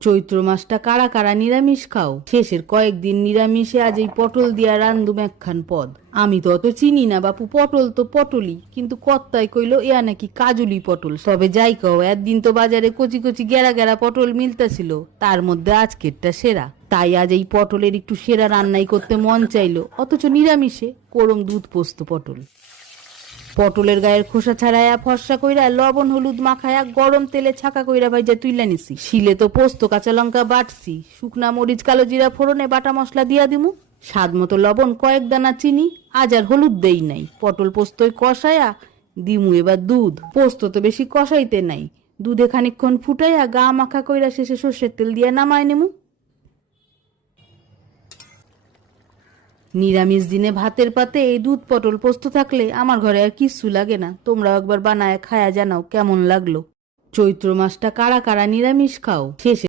চৈত্র মাসটা কারা কারা নিরামিষ খাও? শেষের কয়েকদিন নিরামিষে আজ এই পটল দিয়া রান্ধুম একখান পদ। আমি তো অত চিনি না বাপু, পটল তো পটলই, কিন্তু কর্তাই কইলো ইয়া নাকি কাজুলি পটল। তবে যাই কও, একদিন তো বাজারে কচি কচি গেরা গেরা পটল মিলতাছিল, তার মধ্যে আজকেরটা সেরা। তাই আজ এই পটলের একটু সেরা রান্নাই করতে মন চাইলো, অথচ নিরামিষে করম দুধ পোস্ত পটল। পটলের গায়ের খোসা ছাড়াইয়া ফর্সা কইরা লবণ হলুদ মাখায়া গরম তেলে ছাকা কইরা ভাইজা তুইলা নিছি। শিলে তো পোস্ত কাঁচা লঙ্কা বাটছি, শুকনা মরিচ কালো জিরা ফোড়নে বাটা মশলা দিয়া দিমু, স্বাদ মতো লবণ, কয়েক দানা চিনি, আজ আর হলুদ দেই নাই। পটল পোস্তই কষায়া দিমু এবার দুধ। পোস্ত তো বেশি কষাইতে নাই, দুধে খানিকক্ষণ ফুটাইয়া গা মাখা কইরা শেষে সর্ষের তেল দিয়া নামায় নেমু। নিরামিষ দিনে ভাতের পাতে এই দুধ পটল পোস্ত থাকলে আমার ঘরে আর কিচ্ছু লাগে না। তোমরাও একবার বানায় খায়া জানাও কেমন লাগলো। চৈত্র মাসটা কারা কারা নিরামিষ খাও? শেষে